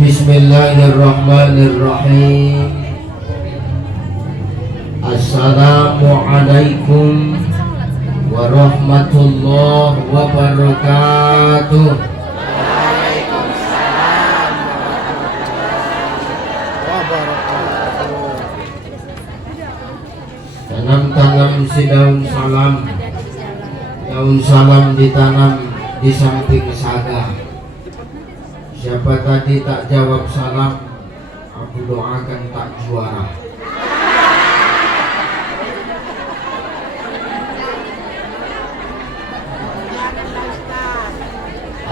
Bismillahirrahmanirrahim. Assalamualaikum warahmatullahi wabarakatuh. Tanam-tanam si daun salam. Daun salam ditanam di samping saga. Siapa tadi tak jawab salam, aku doakan tak juara.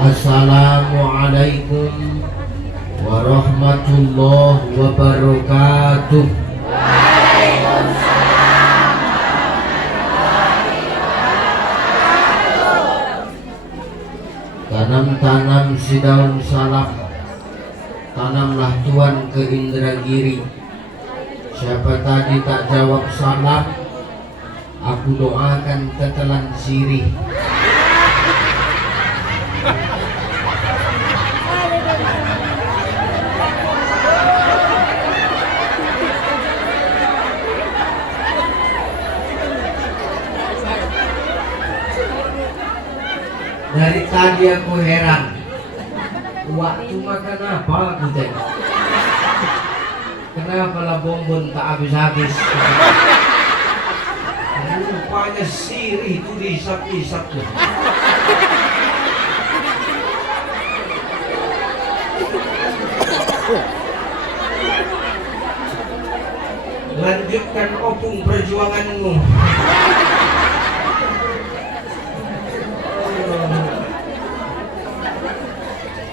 Assalamualaikum warahmatullahi wabarakatuh. Tanam-tanam si daun salam, tanamlah Tuhan ke Indragiri. Siapa tadi tak jawab salam, aku doakan tetelan sirih. Dari tadi aku heran, waktu makan apa aku tengok. Kenapa lah bonbon tak habis-habis? Rupanya sirih itu diisap-isap tuh. Lanjutkan opung perjuanganmu.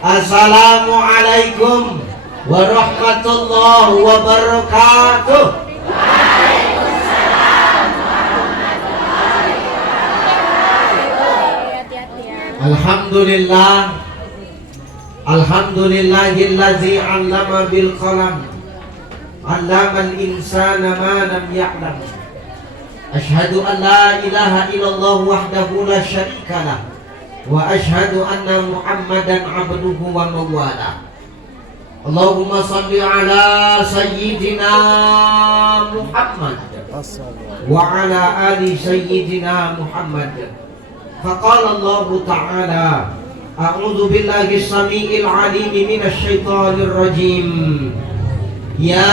Assalamualaikum warahmatullahi wabarakatuh. Alhamdulillah. Alhamdulillahillazi 'allama bil qalam. 'Allamal insana ma lam ya'lam. Asyhadu an la ilaha illallah wahdahu la syarika lah. Wa ashhadu anna Muhammadan abduhu wa mawala. Allahumma salli ala sayyidina Muhammad wa ala ali sayyidina Muhammad. Faqala Allah ta'ala, a'udzu billahi as-sami'il 'alim minasy syaithanir rajim. Ya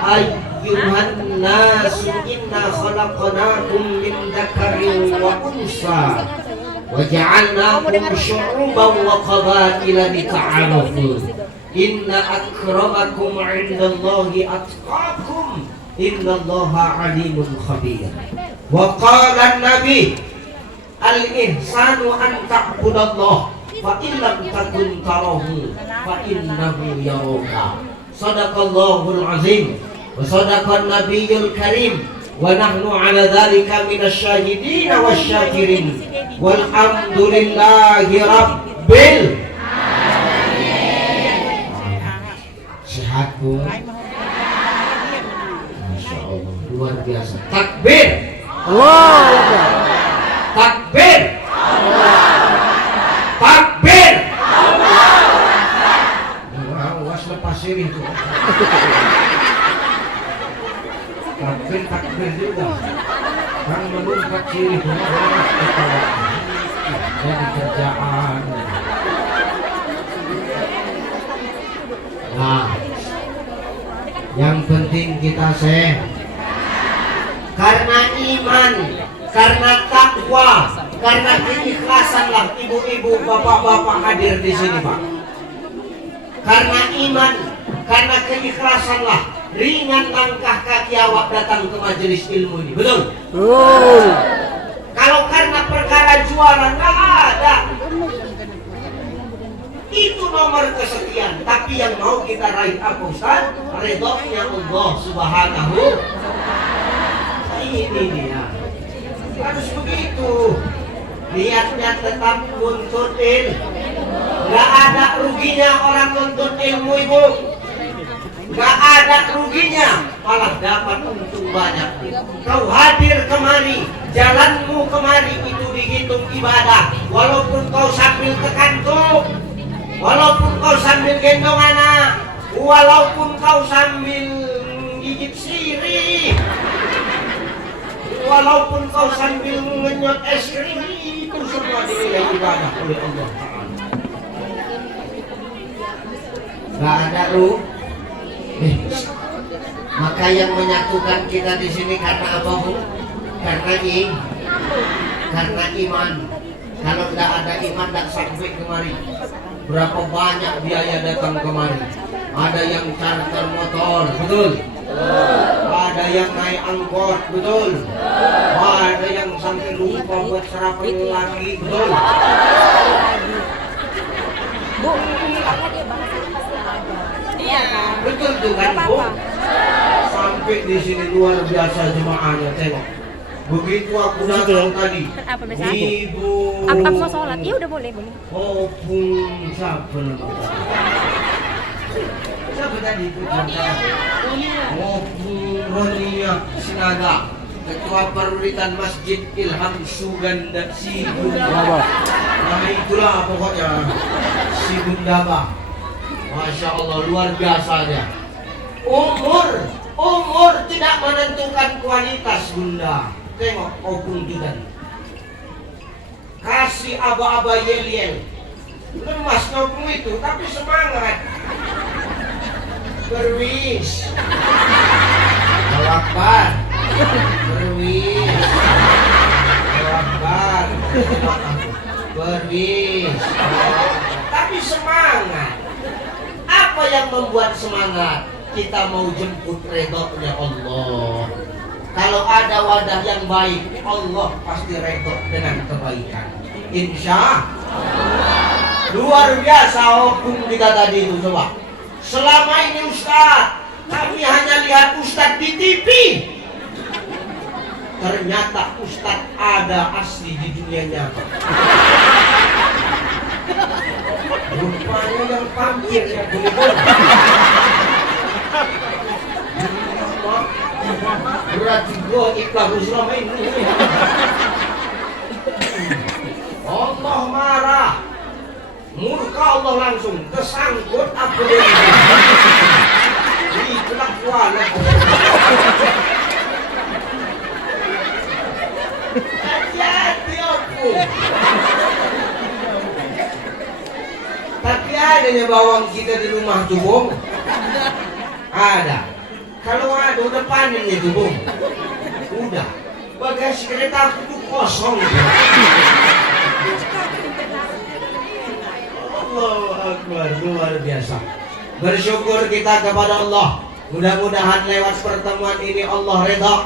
ayyuhan nas inna khalaqnakum min dzakarin wa unsa wa ja'alnakum syu'uban wa qabaila lita'arafu. Inna akramakum 'indallahi atqakum. Innallaha 'alimun khabir. Wa qala an-nabi al-ihsanu an ta'budallah fa illam takun tarahu fa innahu yaraka. Sadaqallahul azim wa sadaqan nabiyyul karim wa nahnu ala dhalika minasy syahidin wasyakirin walhamdulillahi rabbil alamin. Sehat Bu? Masya Allah, luar biasa. Takbir, Allahu Akbar. Takbir, takbir, awas lepas sirih tuh. Takbir juga. Kan melompat sirih tuh. Jadi kerjaan. Nah, yang penting kita sehat. Karena iman, karena takwa, karena keikhlasanlah ibu-ibu, bapak-bapak hadir di sini, Pak. Karena iman, karena keikhlasanlah ringan langkah kaki awak datang ke majelis ilmu ini. Betul? Betul. Kalau karena perkara juara nggak ada. Itu nomor kesekian. Tapi yang mau kita raih apa Ustaz? Ridhonya Allah Subhanahu. Ini dia. Harus begitu. Niatnya tetap nuntut ilmu. Gak ada ruginya orang nuntut ilmu, Ibu. Gak ada ruginya, malah dapat untung banyak. Kau hadir kemari, jalanmu kemari itu dihitung ibadah. Walaupun kau sambil ke kantor, Walaupun kau sambil gendong anak, walaupun kau sambil gigit sirih, walaupun kau sambil mengenyot es krim, itu semua dinilai ibadah oleh Allah Ta'ala. Gak ada lu. Maka yang menyatukan kita di sini karena apa, Bu? Karena iman. Kalau tidak ada iman, tidak sampai kemari. Berapa banyak biaya datang kemari. Ada yang charter motor, betul? Ada yang naik angkot, betul? Ada yang sampai lupa buat sarapan lagi, betul? Bu, makanya dia bahasanya pasti ada. Iya kan? Betul tuh kan, Bu? Sampai di sini luar biasa jemaahnya, tengok. Begitu aku datang tadi, Apa biasa? Ibu Apa mau sholat? Iya udah boleh. Opung siapa namanya? Siapa tadi itu? Opung Ronia Sinaga, Ketua Peruritan Masjid Ilham Suganda Sigundaba. Nah itulah pokoknya Sigundaba. Masya Allah, luar biasa dia. Umur tidak menentukan kualitas, Bunda. Tengok Opung juga. Kasih aba-aba yel-yel. Lemas Opung itu, tapi semangat. Berwis. Akbar. Berwis. Akbar. Berwis. Tapi semangat. Apa yang membuat semangat? Kita mau jemput redha-Nya Allah. Kalau ada wadah yang baik, Allah pasti redha dengan kebaikan. Insya Allah. Luar biasa hukum kita tadi itu, coba. Selama ini Ustaz, kami hanya lihat Ustaz di TV. Ternyata Ustaz ada asli di dunia nyata. Rupanya yang pampir ya boleh. Berarti gua ikhlas selama ini. Allah marah, murka Allah langsung kesangkut apa dia. Ini kelakuan. Hati-hati aku. Tapi adanya bawang kita di rumah tuh, Bung. Ada. Kalau ada udah panen itu, Bung. Udah. Bagasi kereta aku tuh kosong. Allahu Akbar, luar biasa. Bersyukur kita kepada Allah. Mudah-mudahan lewat pertemuan ini Allah redha.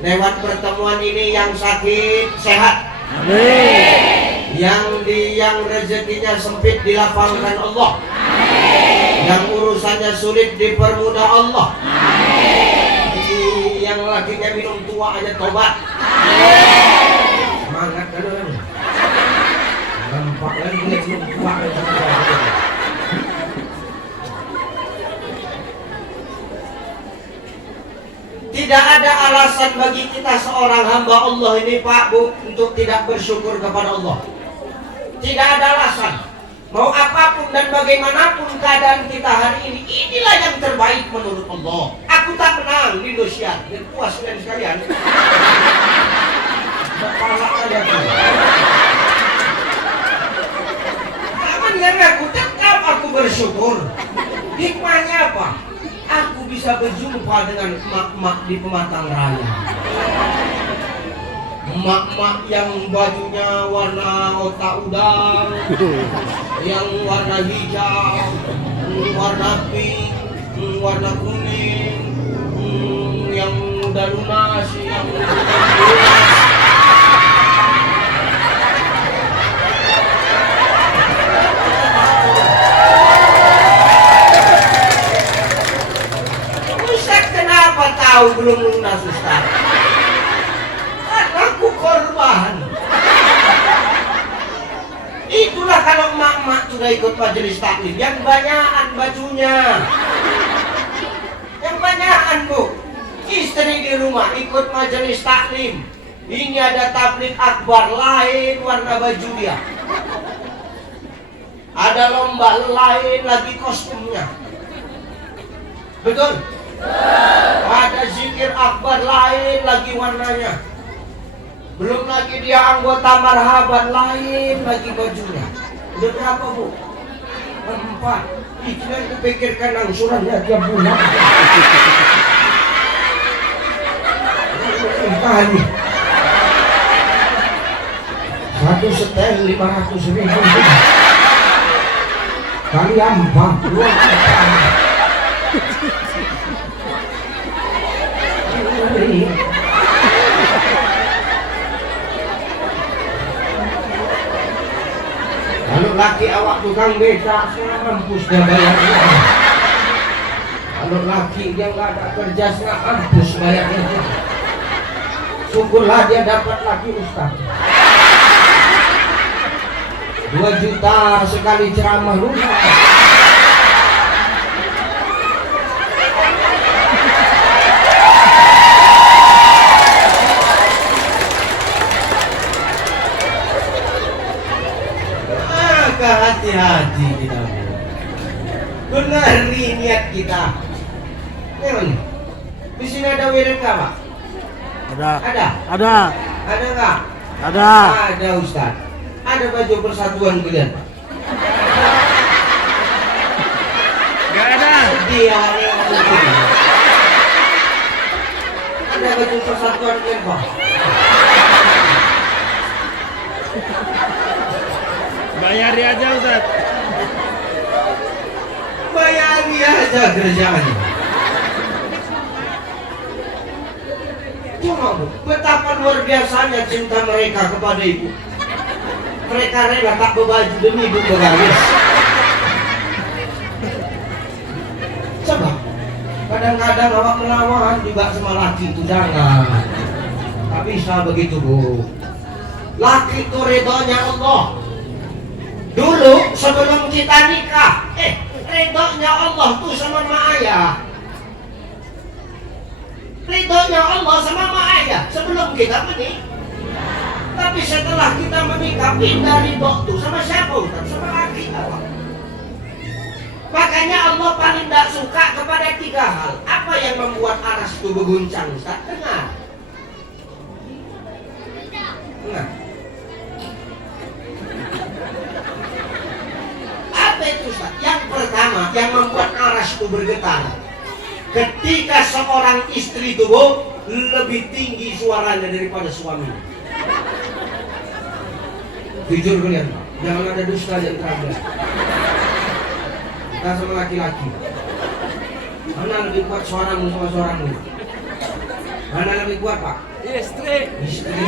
Lewat pertemuan ini yang sakit sehat. Amin. Yang rezekinya sempit dilapangkan Allah. Amin. Yang urusannya sulit dipermudah Allah. Amin. Yang lakinya minum tua aja tobat. Amin. Semangat kan orang. Nampak lagi minum tua aja. Tidak ada alasan bagi kita seorang hamba Allah ini, Pak Bu, untuk tidak bersyukur kepada Allah. Tidak ada alasan. Mau apapun dan bagaimanapun keadaan kita hari ini, inilah yang terbaik menurut Allah. Aku tak menang di Indonesia. Dan puas kalian sekalian. Kepala kalian. Aman yang aku tetap aku bersyukur. Hikmahnya apa? Aku bisa berjumpa dengan emak-emak di Pematang Raya. Emak-emak yang bajunya warna otak udang, yang warna hijau, warna pink, warna kuning, yang udah lunas, yang udah lunas. Tahu belum lunas Ustaz? Aku korban. Itulah kalau emak-emak sudah ikut majelis taklim, yang banyakan bajunya, yang banyakan Bu. Istri di rumah ikut majelis taklim, ini ada tablik akbar lain warna baju dia. Ada lomba lain lagi kostumnya. Betul? Ada zikir akbar lain lagi warnanya. Belum lagi dia anggota marhaban lain lagi bajunya. Udah berapa bu? 4. Itu yang kupikirkan angsurannya tiap bulan. Kali 1 setel 500.000 kali 4 2 kalau laki awak tukang beca mampus dia bayarnya. Kalau laki dia nggak ada kerja setengah mampus bayarnya. Syukurlah dia dapat laki ustaz. 2 juta sekali ceramah lupa. Maka hati-hati kita. Benari niat kita. Memang di sini ada wirid nggak Pak? Ada. Ada? Ada. Ada nggak? Ada. Ada Ustaz. Ada baju persatuan kalian Pak? Gak ada. Dia yang mungkin. Ada baju persatuan kalian Pak? Bayari aja Ustaz. Bayari aja kerjaannya. Cuma Bu, betapa luar biasanya cinta mereka kepada ibu. Mereka rela tak berbaju demi ibu bergaris. Coba, kadang-kadang awak melawan juga sama laki itu jangan. Tak bisa begitu Bu. Laki itu ridhonya Allah. Dulu sebelum kita nikah, ridhonya Allah tuh sama mak ayah. Ridhonya Allah sama mak ayah sebelum kita menikah. Tapi setelah kita menikah pindah ridho tuh sama siapa Ustaz? Sama laki awak. Makanya Allah paling tidak suka kepada 3 hal. Apa yang membuat aras itu berguncang Ustaz? Dengar. Dengar. Apa itu Ustaz? Yang pertama yang membuat aras itu bergetar. Ketika seorang istri itu lebih tinggi suaranya daripada suaminya. Jujur kalian, jangan ada dusta yang terakhir. Kita sama laki-laki. Mana lebih kuat suaramu sama suaramu? Mana lebih kuat Pak? Istri. Istri.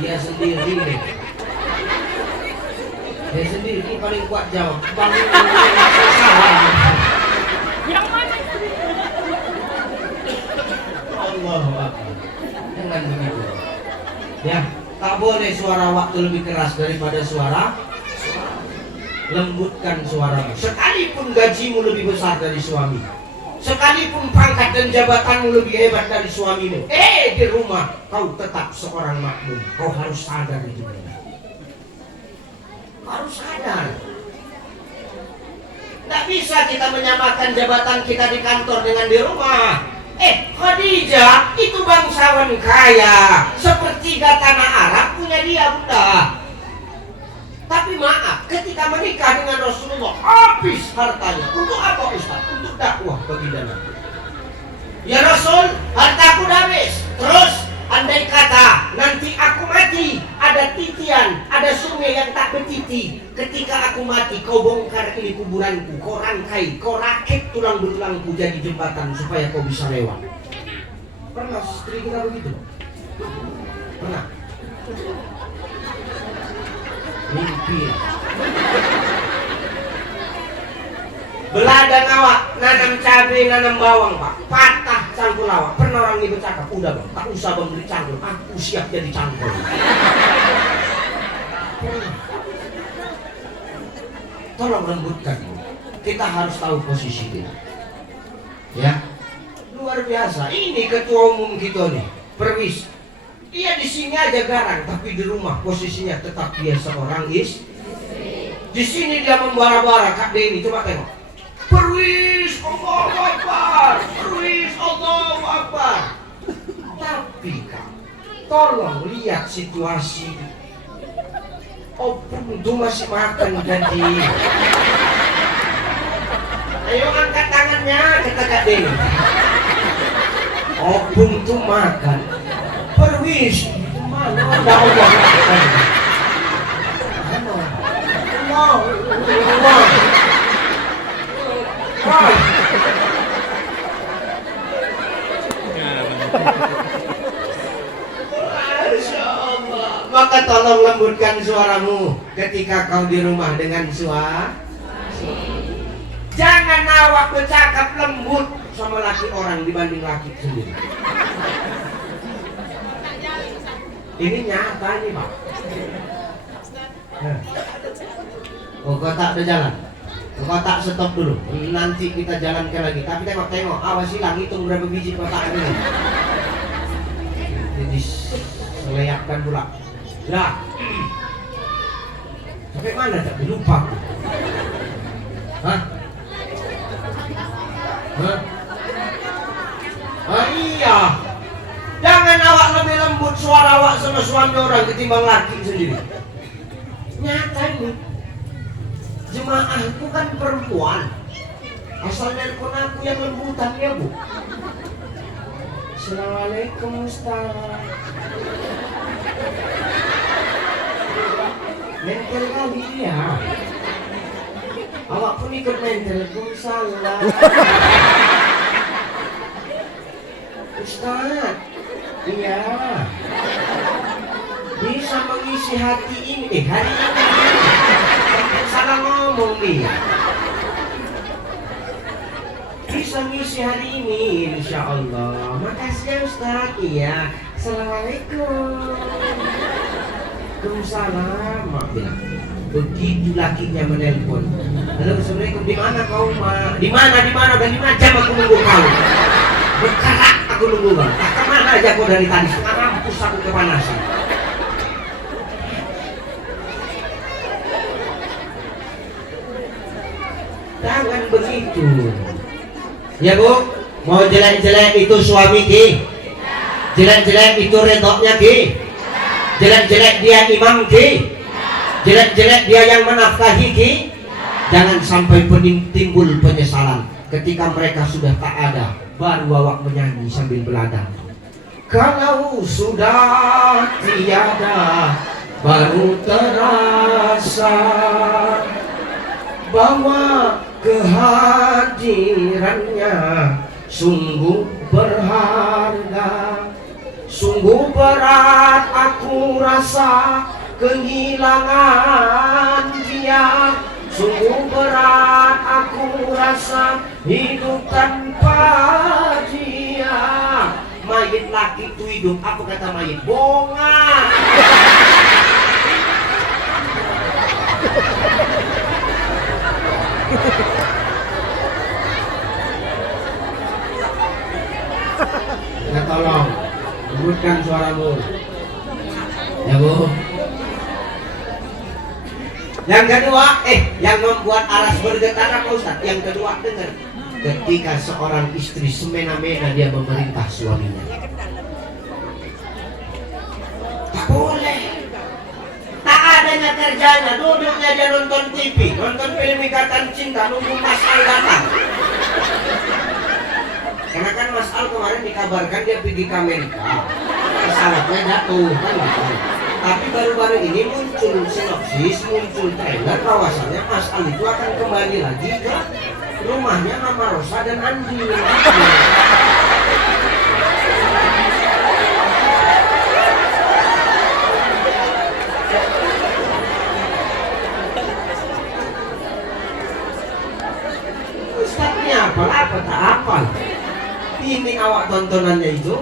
Dia sendiri nih. Dia sendiri paling kuat jawab. Bangun Yang mana istri? Allahu Akbar. Jangan begitu. Ya, tak boleh suara waktu lebih keras daripada suara. Lembutkan suaramu. Sekalipun gajimu lebih besar dari suami, sekalipun pangkat dan jabatanmu lebih hebat dari suamimu, di rumah kau tetap seorang makmum. Kau harus sadar itu. Harus sadar. Tidak bisa kita menyamakan jabatan kita di kantor dengan di rumah. Khadijah itu bangsawan kaya, sepertiga tanah Arab punya dia bunda. Tapi maaf, ketika menikah dengan Rasulullah habis hartanya. Untuk apa Ustaz? Untuk dakwah baginda Nabi. Ya Rasul, hartaku udah habis. Terus andai kata nanti aku mati, ada titian, ada sungai yang tak bertiti. Ketika aku mati, kau bongkar ini kuburanku, kau rangkai, kau rakit tulang belulangku jadi jembatan supaya kau bisa lewat. Pernah istri kita begitu? Pernah? Mimpi. Beladang awak, nanam cabai, nanam bawang Pak, patah cangkul awak. Pernah orang ini bercakap, udah Bang, tak usah Bang beli cangkul, aku siap jadi cangkul. Tolong lembutkan, kita harus tahu posisi kita. Ya, luar biasa. Ini ketua umum kita nih, Perwis. Dia di sini aja garang, tapi di rumah posisinya tetap dia seorang istri. Di sini dia membara-bara Kak Denny, coba tengok. Perwis Allahu Akbar, perwis Allahu Akbar. Tapi Kak, tolong lihat situasi. Opung itu masih makan jadi. Ayo angkat tangannya, kata Kak Denny. Opung itu makan. Perwis, mana ada Allah makan? Allah. Masya Allah. Maka tolong lembutkan suaramu ketika kau di rumah dengan suami. Jangan awak bercakap lembut sama laki orang dibanding laki sendiri. Ini nyata nih Pak. Oh kau tak ada jalan. Kau tak stop dulu. Nanti kita jalankan lagi. Tapi tengok, awas hilang, hitung berapa biji kotak ini. Jadi seleyapkan pula. Lah. Sampai mana tak lupa? Hah? Hah? Ah iya. Jangan awak lebih lembut suara awak sama suami orang ketimbang laki sendiri. Nyata ini. Jemaah itu kan perempuan. Asal nelpon aku yang lembutan ya Bu. Assalamualaikum Ustaz. Mental kali ya. Awak pun ikut mental. Waalaikumsalam. Ustaz. Iya. Bisa mengisi hati ini hari ini. Salah ngomong nih. Bisa ngisi hari ini insya Allah. Makasih ya Ustaz. Iya. Assalamualaikum. Waalaikumsalam. Mak bilang. Begitu lakinya menelpon. Halo Assalamualaikum. Di mana kau Mak? Di mana? Udah 5 jam aku nunggu kau. Berkarak aku nunggu Bang. Tak kemana aja kau dari tadi. Setengah mampus aku kepanasan. Jangan begitu. Ya Bu, mau jelek-jelek itu suami ki? Jelek-jelek itu redoknya ki? Jelek-jelek dia imam ki? Jelek-jelek dia yang menafkahi ki? Jangan sampai timbul penyesalan ketika mereka sudah tak ada, baru awak menyanyi sambil beladang. Kalau sudah tiada, baru terasa bahwa kehadirannya sungguh berharga. Sungguh berat aku rasa kehilangan dia. Sungguh berat aku rasa hidup tanpa dia. Mayit laki itu hidup, apa kata mayit? Bonga. Ya tolong lembutkan suaramu ya Bu. Yang kedua, yang membuat aras bergetar apa Ustaz? Yang kedua, dengar. Ketika seorang istri semena-mena dia memerintah suaminya. Tak boleh. Tak adanya kerjanya, duduknya dia nonton TV, nonton film Ikatan Cinta, nunggu Mas Al datang. Karena kan Mas Al kemarin dikabarkan dia pergi ke Amerika, pesawatnya jatuh kan gitu. Tapi baru-baru ini muncul sinopsis, muncul trailer bahwasannya Mas Al itu akan kembali lagi ke rumahnya Mama Rosa dan Andi. Ustaz ini apa tak apal. Ini awak tontonannya itu.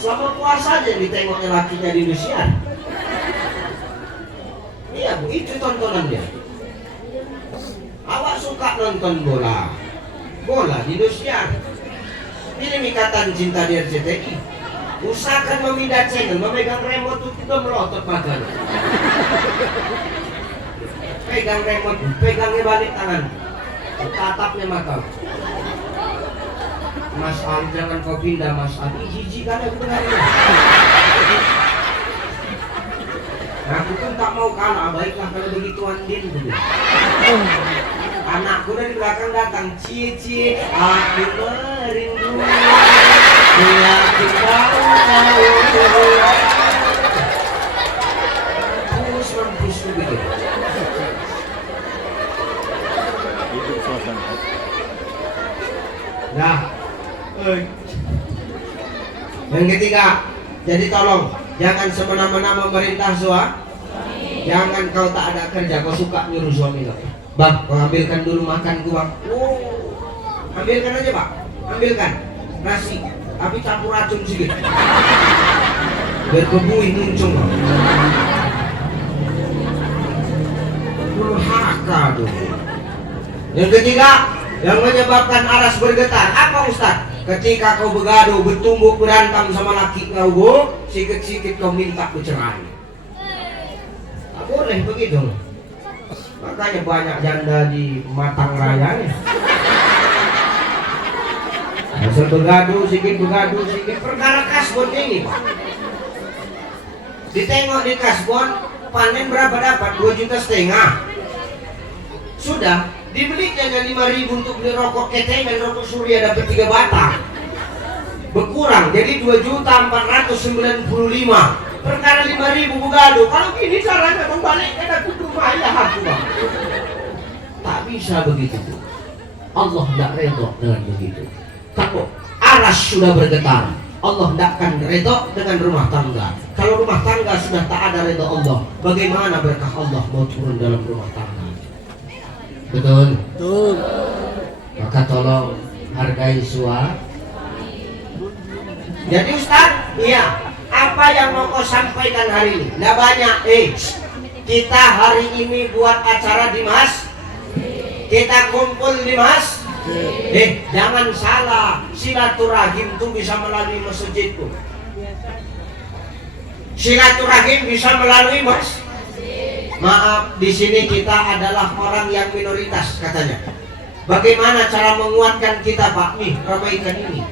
Selama puasa aja ditengoknya lakinya di Indosiar. Iya Bu, itu tontonan dia. Awak suka nonton bola di Indosiar. Ini Ikatan Cinta di RCTI. Usahakan memindah channel, memegang remote itu kita melotot badan. Pegang remote, pegangnya balik tangan, tatapnya mata. Mas Ali jangan kau pindah Mas Ali, jijik kan aku dengarnya. Aku pun tak mau kalah, baiklah kalau begitu Andin dulu. Anakku dari belakang datang, cie aku merindu. Bila kita mampus begitu. Itu suasana. Nah, yang ketiga, jadi tolong jangan semena-mena memerintah suami. Jangan kau tak ada kerja, kau suka nyuruh suami kau. Bang, kau ambilkan dulu makanku bang. Ambilkan aja pak, ambilkan nasi, tapi campur racun sedikit. Biar kebuih muncung bang. Durhaka tuh. Yang ketiga, yang menyebabkan aras bergetar, apa Ustaz? Ketika kau begaduh, bertumbuk berantem sama laki kau, sikit-sikit kau minta bercerai. Tak boleh begitu. Makanya banyak janda di Matang Raya nih. Asal begaduh sikit, perkara kasbon ini Pak. Ditengok di kasbon, panen berapa dapat? 2,5 juta. Sudah dibeli hanya 5.000 untuk beli rokok ketengan, rokok surya dapat 3 batang. Berkurang jadi 2.495.000. Perkara 5.000 begaduh. Kalau gini caranya membalikkan aku rumah ya aku bang. Tak bisa begitu. Allah tidak redha dengan begitu. Kalau aras sudah bergetar, Allah tidak akan redha dengan rumah tangga. Kalau rumah tangga sudah tak ada redha Allah, bagaimana berkah Allah mau turun dalam rumah tangga? Betul? Betul. Maka tolong hargai suami. Jadi Ustaz, iya, apa yang mau kau sampaikan hari ini? Nggak banyak. Kita hari ini buat acara di masjid. Kita kumpul di masjid. Jangan salah, silaturahim itu bisa melalui masjidku. Silaturahim bisa melalui masjid. Maaf, di sini kita adalah orang yang minoritas katanya. Bagaimana cara menguatkan kita Pak? Nih, ramaikan ini.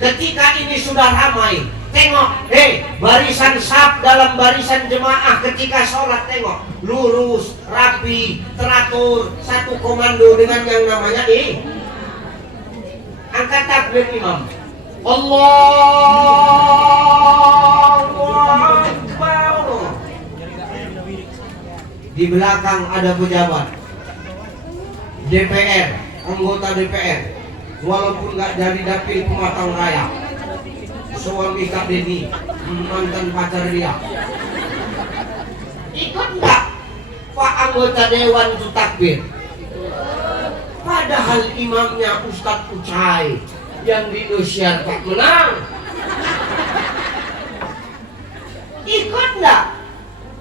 Ketika ini sudah ramai, tengok, barisan saf dalam barisan jemaah ketika sholat, tengok, lurus, rapi, teratur, satu komando dengan yang namanya angkat takbir imam. Allahu Akbar. Di belakang ada pejabat DPR, anggota DPR, walaupun nggak dari dapil Pematang Raya, suami Kak Denny, mantan pacar dia, ikut nggak Pak anggota dewan itu takbir? Padahal imamnya Ustadz Ucai yang di Indosiar tak menang. Ikut nggak?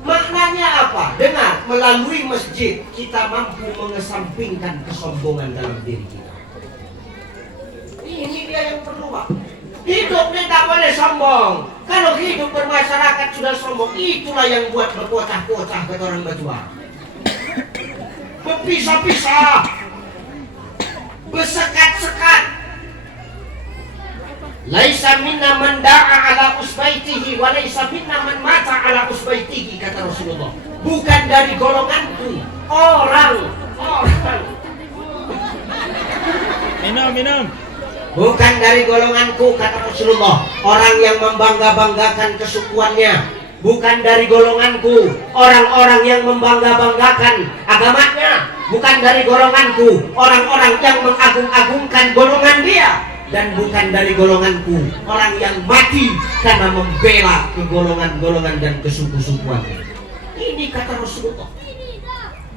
Maknanya apa? Dengar, melalui masjid kita mampu mengesampingkan kesombongan dalam diri kita. Ini dia yang perlu Pak. Hidup ini tak boleh sombong. Kalau hidup bermasyarakat sudah sombong, itulah yang buat berkocah-kocah kata orang Bajwa. Berpisah-pisah, bersekat-sekat. Laisa minna man da'a ala usbaitihi wa laisa minna man mata ala usbaitihi kata Rasulullah. Bukan dari golonganku orang. Minum. Bukan dari golonganku kata Rasulullah, orang yang membangga-banggakan kesukuannya. Bukan dari golonganku orang-orang yang membangga-banggakan agamanya. Bukan dari golonganku orang-orang yang mengagung-agungkan golongan dia. Dan bukan dari golonganku orang yang mati karena membela kegolongan-golongan dan kesuku-sukuan. Ini kata Rasulullah.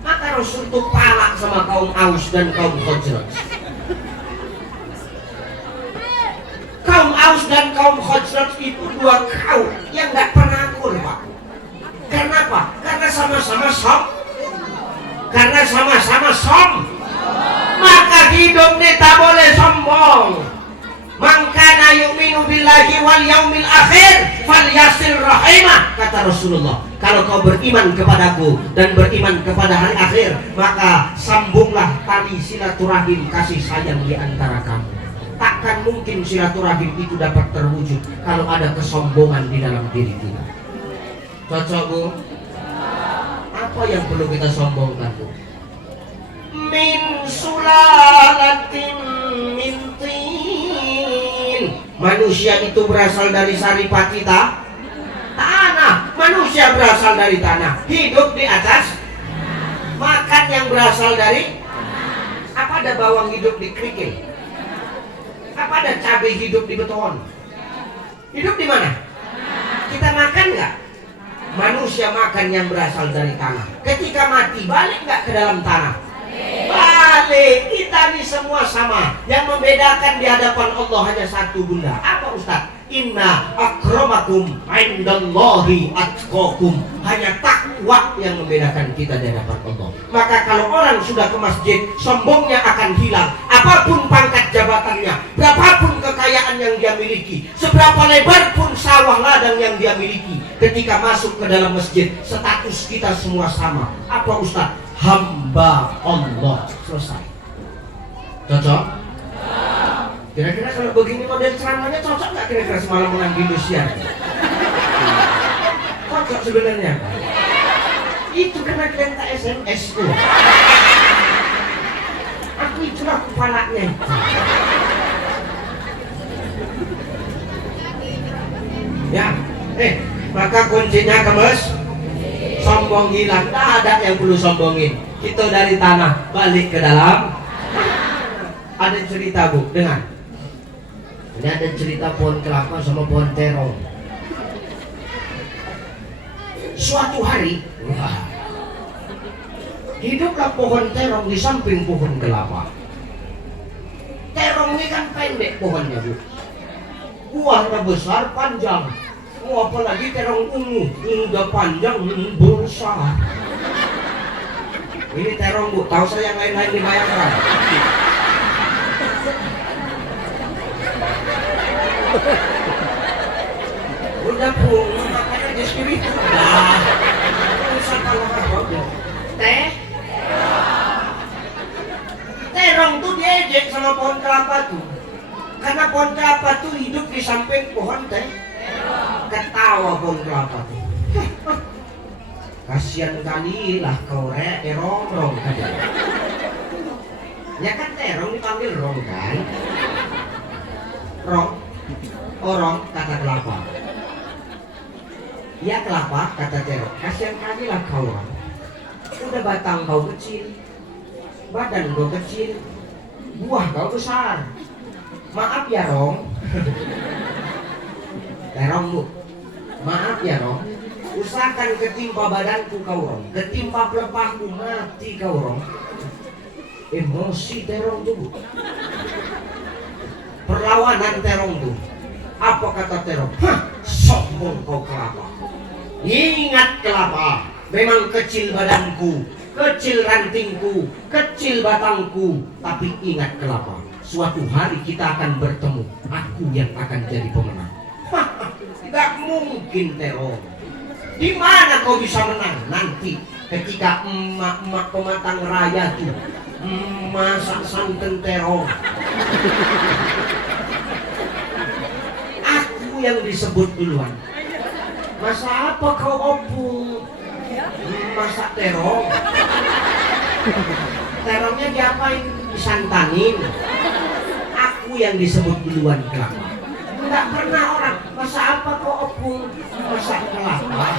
Maka Rasul itu palak sama kaum Aus dan kaum Khazraj. Kaum Aus dan kaum Khazraj itu dua kaum yang gak pernah akur Pak. Kenapa? Karena sama-sama som. Maka hidup ini tak boleh sombong. Man kana yu'minu billahi wal yaumil akhir falyasil rahimah, kata Rasulullah. Kalau kau beriman kepadaku dan beriman kepada hari akhir, maka sambunglah tali silaturahim kasih sayang di antara kamu. Takkan mungkin silaturahim itu dapat terwujud kalau ada kesombongan di dalam diri kita. Cocok, Bu? Apa yang perlu kita sombongkan, Bu? Min sulalatin min tin. Manusia itu berasal dari saripati tanah. Manusia berasal dari tanah, hidup di atas, makan yang berasal dari apa? Ada bawang hidup di kerikil, apa ada cabai hidup di beton? Hidup di mana? Kita makan nggak? Manusia makan yang berasal dari tanah. Ketika mati balik nggak ke dalam tanah? Balik. Kita ini semua sama. Yang membedakan di hadapan Allah hanya satu, Bunda. Apa, Ustaz? Inna akramakum indallahi atqakum. Hanya takwa yang membedakan kita di hadapan Allah. Maka kalau orang sudah ke masjid, sombongnya akan hilang. Apapun pangkat jabatannya, berapapun kekayaan yang dia miliki, seberapa lebar pun sawah ladang yang dia miliki, ketika masuk ke dalam masjid, status kita semua sama. Apa, Ustaz? Hamba Allah. Selesai. Cocok? Kira-kira kalau begini model ceramahnya cocok nggak kira-kira semalam menang di Indosiar? Cocok sebenarnya. Itu karena kita SMS tuh. Aku itulah kepalanya itu. Ya, maka kuncinya kemes. Sombong hilang, tak ada yang perlu sombongin. Kita dari tanah balik ke dalam. Ada cerita, Bu, dengar. Ini ada cerita pohon kelapa sama pohon terong. Suatu hari, hiduplah pohon terong di samping pohon kelapa. Terong ini kan pendek pohonnya, Bu. Buahnya besar, panjang. Oh, apalagi terong ungu, udah panjang, besar. Ini terong, Bu, tahu saya yang lain-lain dibayangkan. Udah, Bu, makan aja spiritu. Nah, usah kalau apa, terong tuh diejek sama pohon kelapa tuh. Karena pohon kelapa tuh hidup di samping pohon ketawa pohon kelapa tuh. Kasihan kali lah kau terong kan. Ya kan terong dipanggil rong kan. Rong, orang kata kelapa. Ya kelapa kata terong. Kasihan kali lah kau orang. Udah batang kau kecil, badan kau kecil, buah kau besar. Maaf ya rong. Terong, Bu, maaf ya rong, usahakan ketimpa badanku kau rong, ketimpa pelepahku mati kau rong. Emosi terong tuh, Bu. Perlawanan terong tuh. Apa kata terong? Hah, sombong kau kelapa. Ingat kelapa, memang kecil badanku, kecil rantingku, kecil batangku, tapi ingat kelapa, suatu hari kita akan bertemu, aku yang akan jadi pemenang. Tidak mungkin terong. Di mana kau bisa menang nanti ketika emak-emak pematang raya tuh masak santan terong? Aku yang disebut duluan. Masa apa kau opung masak terong? Terongnya diapain? Disantanin. Aku yang disebut duluan kelapa. Tidak pernah orang, masa apa kok opung masak kelapa?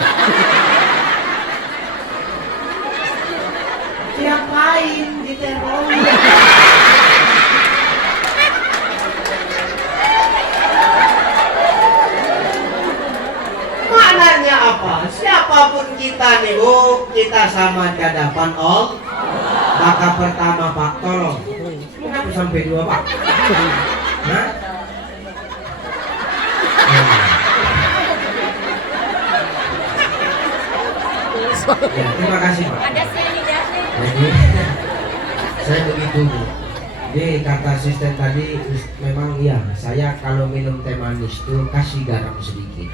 Diapain di terong? Maknanya apa? Siapapun kita nih, Bu, kita sama di hadapan Allah. Maka pertama, Pak, tolong. Kenapa sampai dua, Pak? Nah? Ya, terima kasih, Pak. Ada cyanidanya. Jadi saya begitu, Bu. Jadi kata asisten tadi memang iya, saya kalau minum teh manis tuh kasih garam sedikit.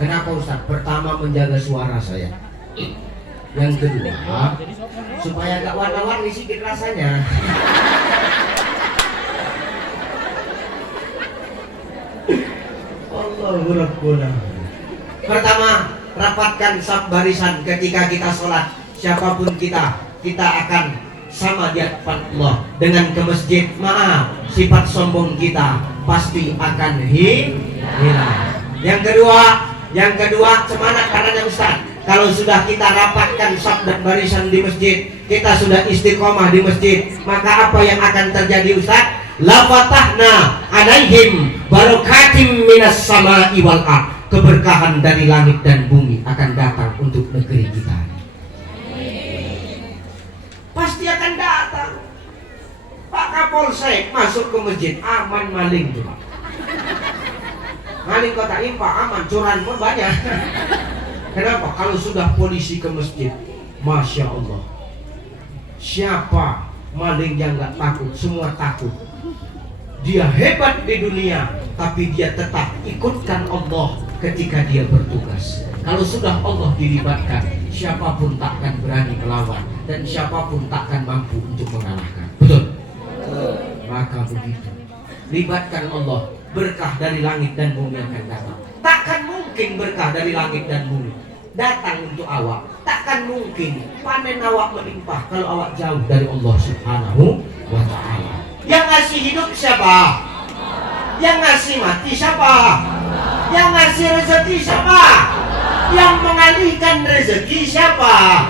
Kenapa Ustaz? Pertama menjaga suara saya. Yang kedua supaya agak warna-warni sedikit rasanya. Allahu Akbar. Pertama, rapatkan saf barisan ketika kita sholat. Siapapun kita akan sama di hadapan Allah dengan ke masjid. Maaf, sifat sombong kita pasti akan hilang. Yang kedua, semangat caranya Ustaz. Kalau sudah kita rapatkan saf dan barisan di masjid, kita sudah istiqomah di masjid, maka apa yang akan terjadi Ustaz? La fatahna alaihim barakatim minas sama'i wal ardh. Keberkahan dari langit dan bumi akan datang untuk negeri kita. Pasti akan datang. Pak Kapolsek masuk ke masjid, aman maling tuh Pak. Maling kota Impa aman, curan pun banyak. Kenapa? Kalau sudah polisi ke masjid, Masya Allah, siapa maling yang gak takut? Semua takut. Dia hebat di dunia, tapi dia tetap ikutkan Allah ketika dia bertugas. Kalau sudah Allah dilibatkan, siapapun takkan berani melawan dan siapapun takkan mampu untuk mengalahkan. Betul? Maka begitu, libatkan Allah, berkah dari langit dan bumi akan datang. Takkan mungkin berkah dari langit dan bumi datang untuk awak. Takkan mungkin panen awak melimpah kalau awak jauh dari Allah Subhanahu wa ta'ala. Yang ngasih hidup siapa? Yang ngasih mati siapa? Yang ngasih rezeki siapa? Yang mengalihkan rezeki siapa?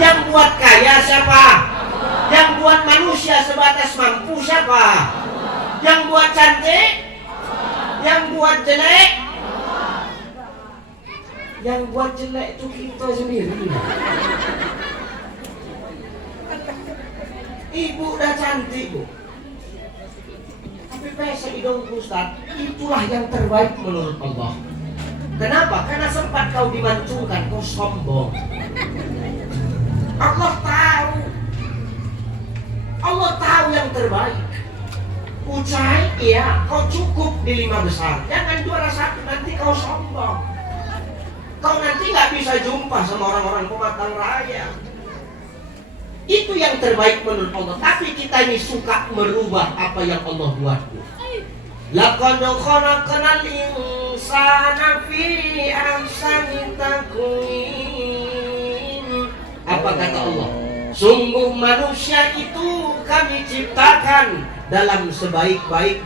Yang buat kaya siapa? Yang buat manusia sebatas mampu siapa? Yang buat cantik? Yang buat jelek? Yang buat jelek itu kita sendiri. Ibu udah cantik Bu, tapi pesek hidung Ustaz, itulah yang terbaik menurut Allah. Kenapa? Karena sempat kau dimancungkan, kau sombong. Allah tahu yang terbaik. Ucai, iya, kau cukup di 5 besar. Jangan juara 1, nanti kau sombong. Kau nanti gak bisa jumpa sama orang-orang pematang raya. Itu yang terbaik menurut Allah. Tapi kita ini suka merubah apa yang Allah buat. Laqad khalaqnal insana fi ahsani taqwim. Apa kata Allah? Sungguh manusia itu kami ciptakan dalam sebaik-baik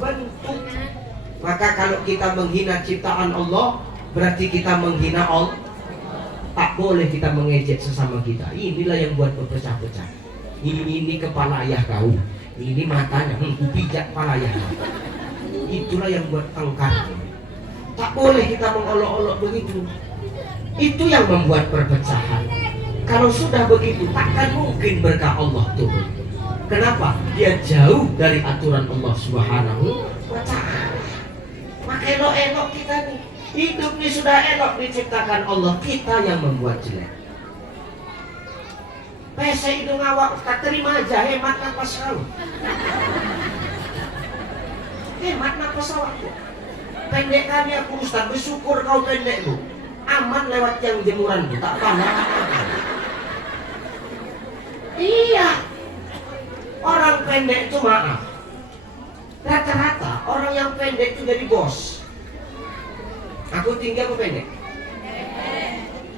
bentuk. Maka kalau kita menghina ciptaan Allah, berarti kita menghina Allah. Tak boleh kita mengejek sesama kita. Inilah yang buat berpecah-pecah. Ini kepala ayah kau, ini matanya, pijak kepala ayah kau. Itulah yang buat tengkar. Tak boleh kita mengolok-olok begitu. Itu yang membuat perpecahan. Kalau sudah begitu, takkan mungkin berkah Allah turun. Kenapa? Dia jauh dari aturan Allah Subhanahu wa ta'ala. Maka elok-elok kita nih. Hidup ini sudah elok diciptakan Allah, kita yang membuat jelek. Pesek hidung awak, tak terima aja, hemat napas kau. Hemat napas awak. Pendek kali aku Ustaz, bersyukur kau pendek Bu. Aman lewat yang jemuran Bu, tak panas. Iya. Orang pendek itu maaf. Rata-rata orang yang pendek itu jadi bos. Aku tinggi apa pendek?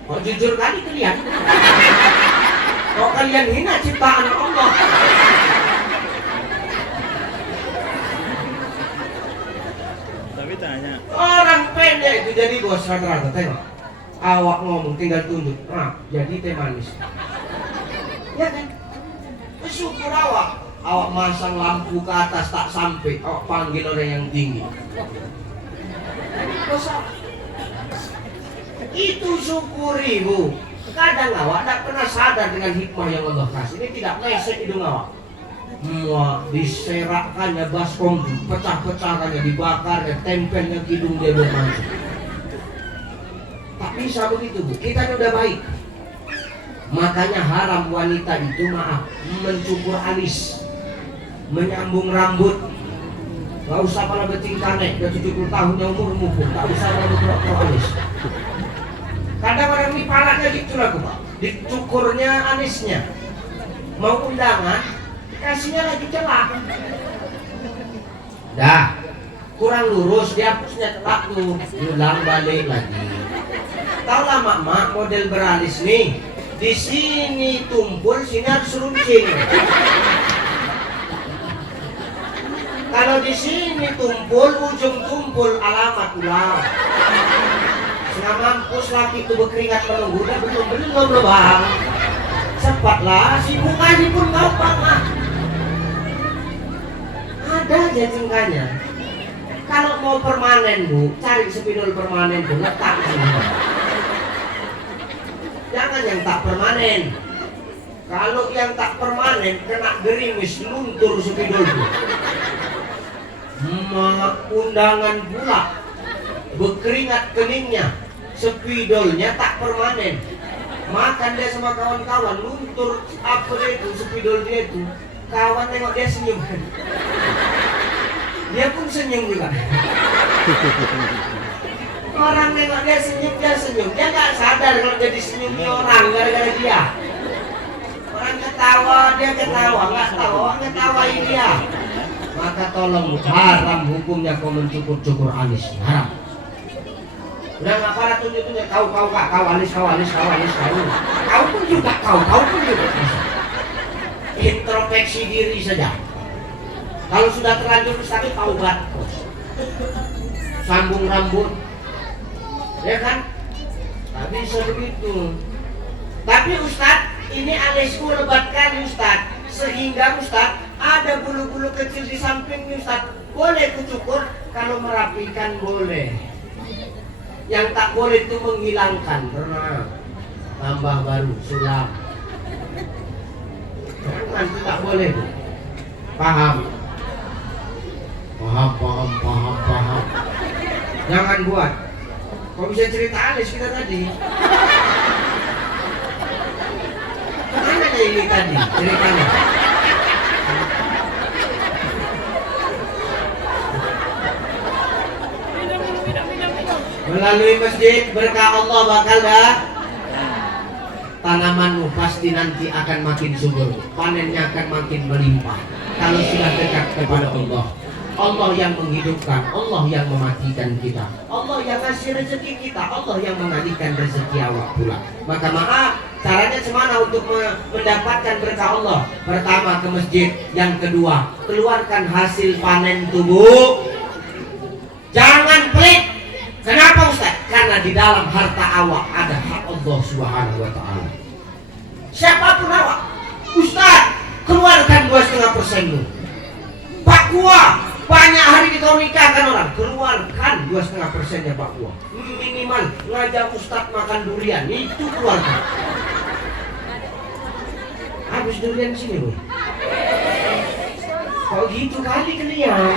Oh jujur kali kalian. Kok kalian hina ciptaan Allah? Tapi tanya. Orang pendek itu jadi bos rata-rata. Tengok, awak ngomong tinggal tunjuk. Nah, jadi teh manis. Ya kan? Bersyukur awak. Awak masang lampu ke atas tak sampai. Awak panggil orang yang tinggi. Itu syukuri Bu. Kadang awak tak pernah sadar dengan hikmah yang Allah kasih. Ini tidak mesek hidung awak. Diserakkannya baskom, pecah-pecahkannya, dibakarnya, tempelnya hidung dia belum maju. Tak bisa begitu Bu. Kita ini udah baik. Makanya haram wanita itu mencukur alis, menyambung rambut. Gak usah malah betingkane, udah 70 tahunnya umurmu pun, gak usah malah berpura alis. Kadang orang di palanya gitu lah Pak, dicukurnya alisnya. Mau undangan, kasihnya lagi celak. Dah, kurang lurus, dihapusnya celak tuh, ulang balik lagi. Tahu lah mak model beralis nih, di sini tumpul, sini harus runcing. Kalau di sini tumpul, ujung tumpul alamat ulang. Setengah mampus laki itu berkeringat menunggu, udah belum bang. Cepatlah, si mukanya pun gampang ah. Ada aja tingkahnya. Kalau mau permanen bu, cari spidol permanen bu, letak sini. Jangan yang tak permanen. Kalau yang tak permanen kena gerimis, luntur spidol bu. Undangan pula berkeringat keningnya, spidolnya tak permanen. Makan dia sama kawan-kawan, luntur apa dia itu, spidol dia itu. Kawan tengok dia senyum, dia pun senyum juga. Orang tengok dia senyum, dia nggak sadar kalau jadi senyumnya orang gara-gara dia. Orang ketawa, dia ketawa, nggak tahu, ngetawain dia. Maka tolong, haram hukumnya kau mencukur-cukur alis, haram. Udah nggak parah tunjuk-tunjuk, kau alis. Kau pun juga. Introspeksi diri saja. Kalau sudah terlanjur sakit, taubat. Sambung rambut, ya kan? Tak bisa begitu. Tapi Ustadz, ini alisku lebat kali Ustadz, sehingga Ustadz ada bulu-bulu kecil di samping Ustaz. Boleh kucukur, kalau merapikan boleh. Yang tak boleh itu menghilangkan, karena tambah baru sulam. Jangan, itu tak boleh bu. Paham? Paham. Jangan buat. Kau bisa cerita alis kita tadi. Mana ini tadi ceritanya? Melalui masjid berkah Allah bakal dah. Tanamanmu pasti nanti akan makin subur, panennya akan makin melimpah. Kalau sudah dekat kepada Allah, Allah yang menghidupkan, Allah yang mematikan kita, Allah yang ngasih rezeki kita, Allah yang mengalihkan rezeki awak pula. Maka maaf, caranya cemana untuk mendapatkan berkah Allah? Pertama ke masjid, yang kedua keluarkan hasil panen tubuh. Jangan pelit. Kenapa Ustaz? Karena di dalam harta awak ada hak Allah Subhanahu wa ta'ala. Siapapun awak, Ustaz, keluarkan 2,5% lu. Pak Gua, banyak hari kau nikahkan orang, keluarkan 2,5%-nya Pak Gua. Minimal ngajak Ustaz makan durian, itu keluarkan. Habis durian sini bu. Kok gitu kali kalian?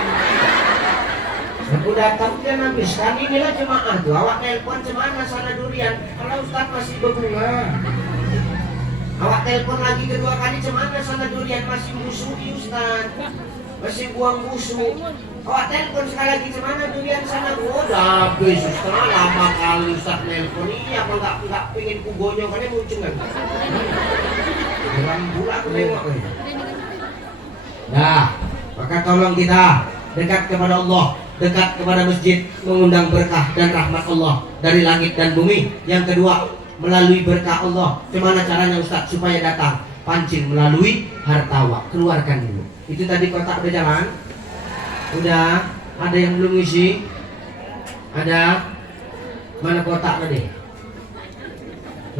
Aku datang dia habis kan inilah jemaah tuh. Awak telepon cemana sana durian. Kalau Ustaz masih berbunga. Awak telepon lagi kedua kali cemana sana durian, masih musuhi Ustaz. Masih buang busuk. Awak telepon sekali lagi cemana durian sana. Udah habis Ustaz, lama kali Ustaz telepon. Iya apa enggak pengen kugonyong kan muncul kan. Dalam bulan aku nengok. Nah, maka tolong kita dekat kepada Allah, dekat kepada masjid, mengundang berkah dan rahmat Allah dari langit dan bumi. Yang kedua, melalui berkah Allah. Gimana caranya Ustaz supaya datang? Pancing melalui hartawa, keluarkan dulu. Itu tadi kotak udah jalan? Udah? Ada yang belum isi? Ada? Mana kotak tadi?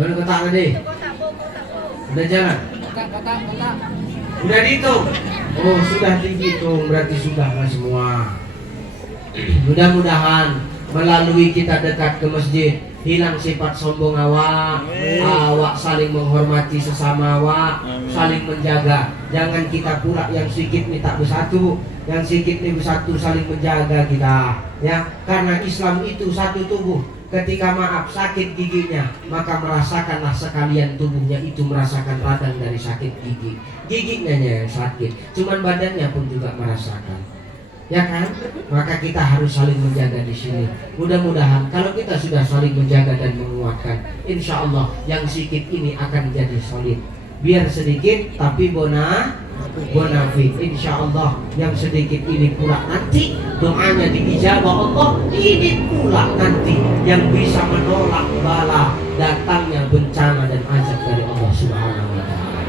Mana kotak tadi? Udah jalan? Kotak. Udah dihitung? Oh sudah dihitung, berarti sudahlah semua. Mudah-mudahan melalui kita dekat ke masjid, hilang sifat sombong awak. Awak saling menghormati sesama awak, saling menjaga. Jangan kita pula yang sedikit ini tak bersatu, yang sedikit ini bersatu, saling menjaga kita. Ya, karena Islam itu satu tubuh. ketika maaf sakit giginya, maka merasakanlah sekalian tubuhnya itu merasakan radang dari sakit gigi. Giginya yang sakit, cuman badannya pun juga merasakan. Ya kan? Maka kita harus saling menjaga di sini. Mudah-mudahan kalau kita sudah saling menjaga dan menguatkan, insya Allah yang sedikit ini akan jadi solid. Biar sedikit tapi bonafit. Insya Allah yang sedikit ini pula nanti doanya diijabah Allah. Ini pula nanti yang bisa menolak bala datangnya bencana dan azab dari Allah Subhanahu wa Ta'ala.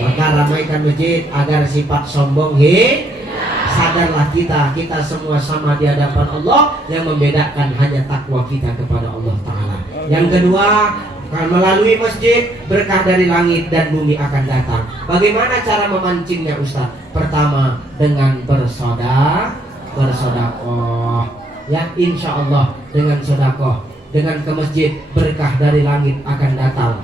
Maka ramaikan masjid agar sifat sombong sadarlah kita semua sama di hadapan Allah. Yang membedakan hanya takwa kita kepada Allah Ta'ala. Yang kedua, melalui masjid berkah dari langit dan bumi akan datang. Bagaimana cara memancingnya Ustaz? Pertama dengan bersodakoh. Ya, insya Allah dengan sodakoh, dengan ke masjid berkah dari langit akan datang.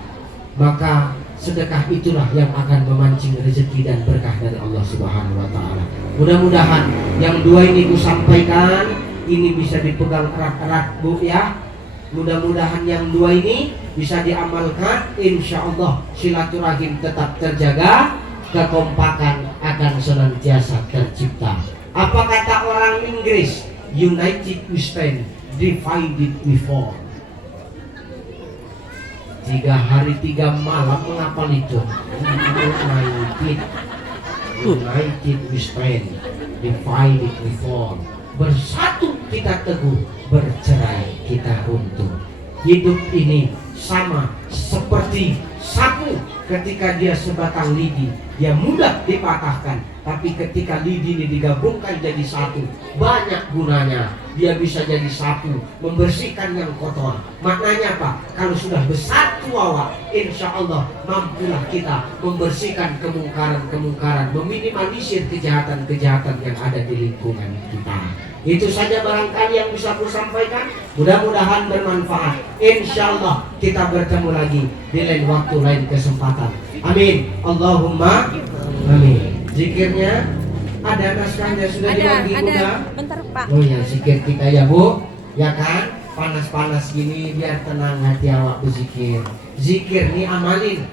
Maka sedekah itulah yang akan memancing rezeki dan berkah dari Allah Subhanahu wa Ta'ala. Mudah-mudahan yang dua ini ku sampaikan, ini bisa dipegang erat-erat Bu ya. Mudah-mudahan yang dua ini bisa diamalkan. Insya Allah silaturahim tetap terjaga, kekompakan akan senantiasa tercipta. Apa kata orang Inggris? United we stand, divided we fall. 3 hari 3 malam mengapa itu? United we stand, divided we fall. Bersatu kita teguh, bercerai kita runtuh. Hidup ini sama seperti sapu. Ketika dia sebatang lidi, dia mudah dipatahkan. Tapi ketika lidi ini digabungkan jadi satu, banyak gunanya. Dia bisa jadi sapu, membersihkan yang kotor. Maknanya apa? Kalau sudah bersatu awak, insya Allah mampulah kita membersihkan kemungkaran-kemungkaran, meminimalisir kejahatan-kejahatan yang ada di lingkungan kita. Itu saja barangkali yang bisa aku sampaikan. Mudah-mudahan bermanfaat. Insya Allah kita bertemu lagi di lain waktu, lain kesempatan. Amin. Allahumma amin. Zikirnya ada naskahnya sudah dibagi Bunda? Bentar Pak. Oh ya, zikir kita ya Bu. Ya kan? Panas-panas gini biar tenang hati awak berzikir. Zikir nih amalin.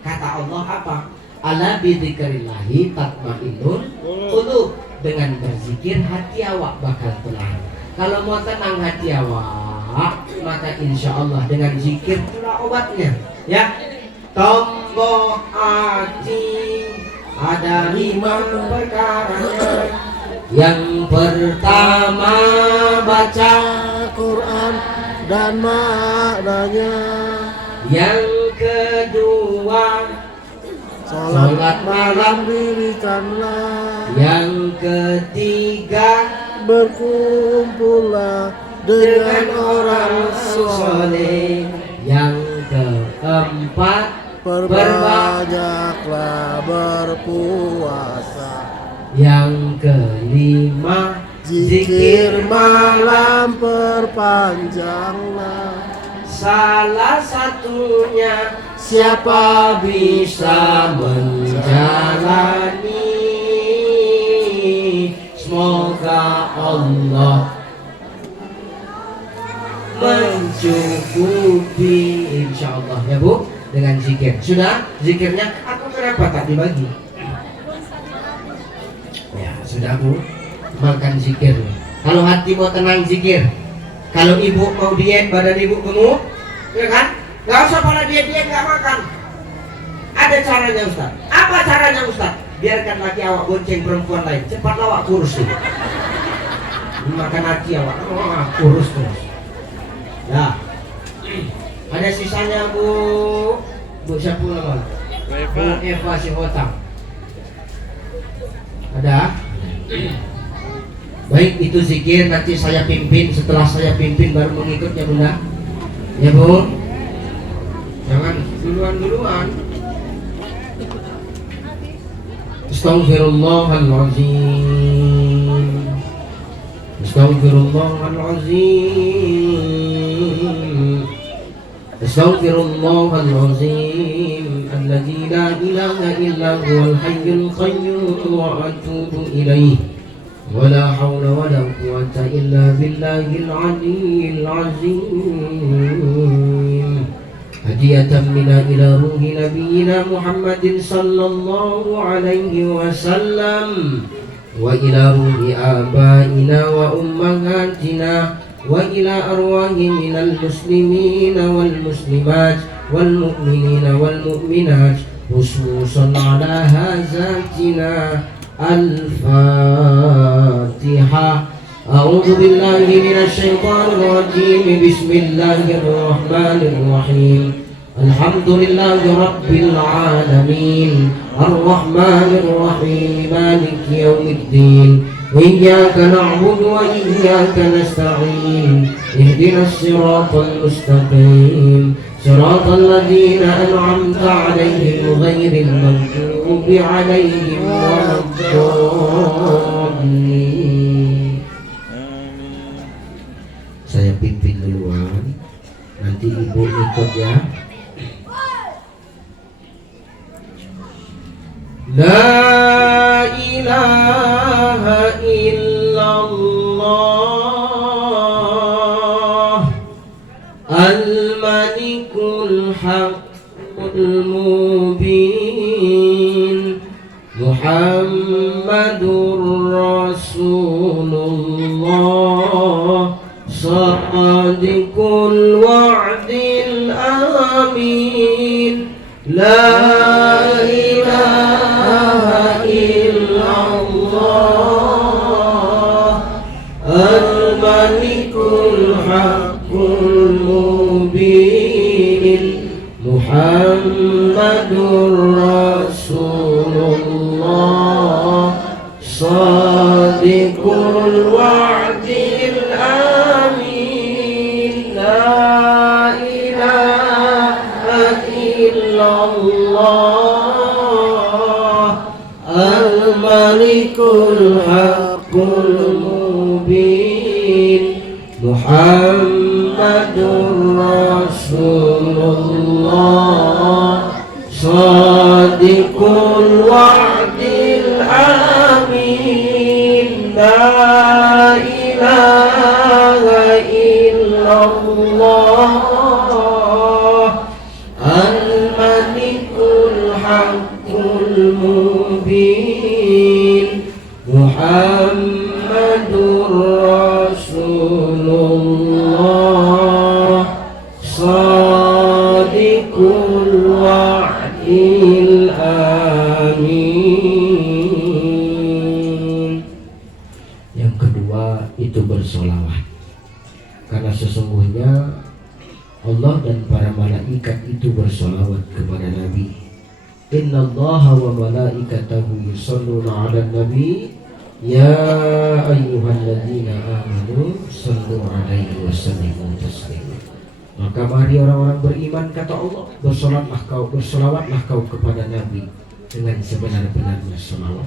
Kata Allah apa? Ala bidzikrillahi tatmainnul qulub. Dengan berzikir hati awak bakal tenang. Kalau mau tenang hati awak, maka insya Allah dengan zikir itulah obatnya. Ya, tombok hati ada 5 perkaranya. Yang pertama baca Quran dan maknanya. Yang kedua Salat malam dirikanlah. Yang ketiga berkumpullah dengan orang soleh. Yang keempat perbanyaklah berpuasa. Yang kelima Zikir malam perpanjanglah. salah satunya siapa bisa menjalani. Semoga Allah mencukupi, insya Allah ya Bu, dengan zikir. Sudah zikirnya, aku kenapa tak dibagi? Ya sudah Bu, makan zikir. Kalau hati mau tenang zikir. Kalau ibu mau diet, badan ibu gemuk, ya kan? Gak usah pada diet gak makan. Ada caranya Ustaz. Apa caranya Ustaz? Biarkan laki awak bonceng perempuan lain, cepatlah awak kurus tuh. Makan hati awak, kurus terus. Ya. Ada sisanya Bu siapa nama? Bu Eva Sihotang. Ada? Baik, itu zikir, nanti saya pimpin. Setelah saya pimpin baru mengikut ya Bunda. Ya Bu. Jangan duluan. Astaghfirullahaladzim. Astaghfirullahaladzim. Astaghfirullahaladzim. Alladzi la ilaha illa huwal hayyul qayyum wa atubu ilaih. ولا حول ولا قوة إلا بالله العلي العظيم هدية منا إلى روح نبينا محمد صلى الله عليه وسلم وإلى روح آبائنا وأمهاتنا وإلى أرواح من المسلمين والمسلمات والمؤمنين والمؤمنات خصوصا على هزاتنا الفاتحة. أعوذ بالله من الشيطان الرجيم. بسم الله الرحمن الرحيم. الحمد لله رب العالمين الرحمن الرحيم مالك يوم الدين إياك نعبد وإياك نستعين اهدنا الصراط المستقيم صراط الذين أنعمت عليهم غير المغضوب عليهم ولا الضالين. Saya pimpin duluan, nanti ibu ikut ya. La ilaha illallah al-malikul haqqul mubin Muhammadur Rasulullah sadiqul wa'dil amin. La ilaha illallah al-malikul haqqul mubin Muhammadur Rasulullah sadiqul wa'dil amin. La ilaha illallah al-malikul haqqul mubin Muhammadur Rasulullah sadiqul wa'dil amin. La ilaha illallah al-malikul haqqul mubin Muhammadur Rasulullah sadiqul wa'dil amin. Yang kedua itu bersolawat, karena sesungguhnya Allah dan para malaikat itu bersolawat kepada Nabi. Innallaha wa malaikatahu yusholluna 'alan nabi ya ayyuhalladzina amanu shallu 'alaihi wa sallimu taslima. Maka mari orang-orang beriman, kata Allah, bersolawatlah kau kepada Nabi dengan sebenar-benarnya salawat.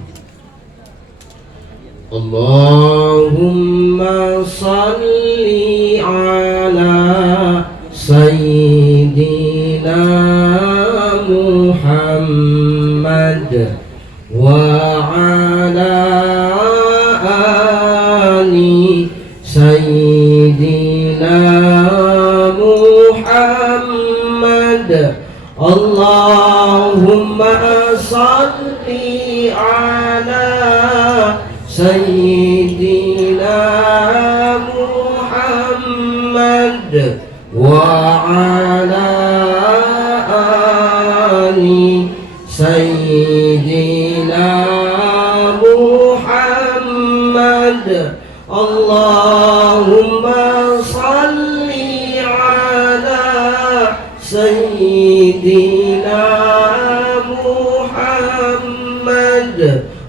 Allahumma salli ala Sayyidina Muhammad wa ala ali Sayyidina Muhammad. Allahumma salli ala Sayyidina Muhammad wa ala ali Sayyidina Muhammad. Allahumma salli ala Sayyidina Muhammad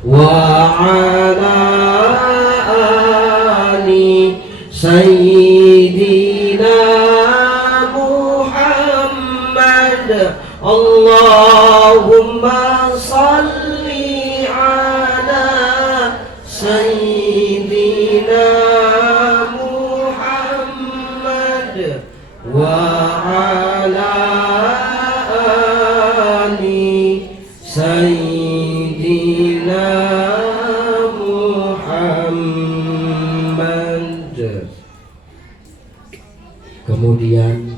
wa ala ali Sayyidina Muhammad. Allahumma salli ala Sayyidina Muhammad wa ala ali Sayyidina Muhammad. Kemudian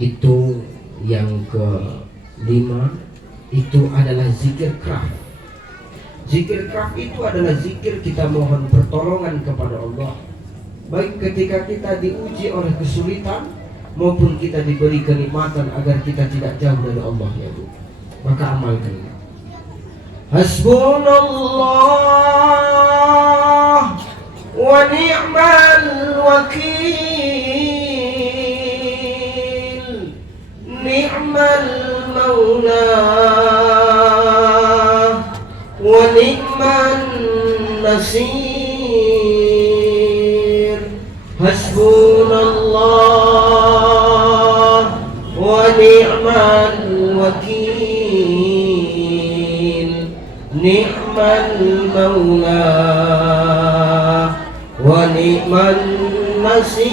itu yang kelima itu adalah zikir kraf. Zikir kraf itu adalah zikir kita mohon pertolongan kepada Allah, baik ketika kita diuji oleh kesulitan maupun kita diberi kenikmatan agar kita tidak jauh dari Allah ya Bu. Maka amalkan. Hasbunallah wa ni'mal wakil, ni'mal maula wa ni'man nasir. Hasbunallah wa ni'mal wakil, ni'mal maula wa ni'man nasir.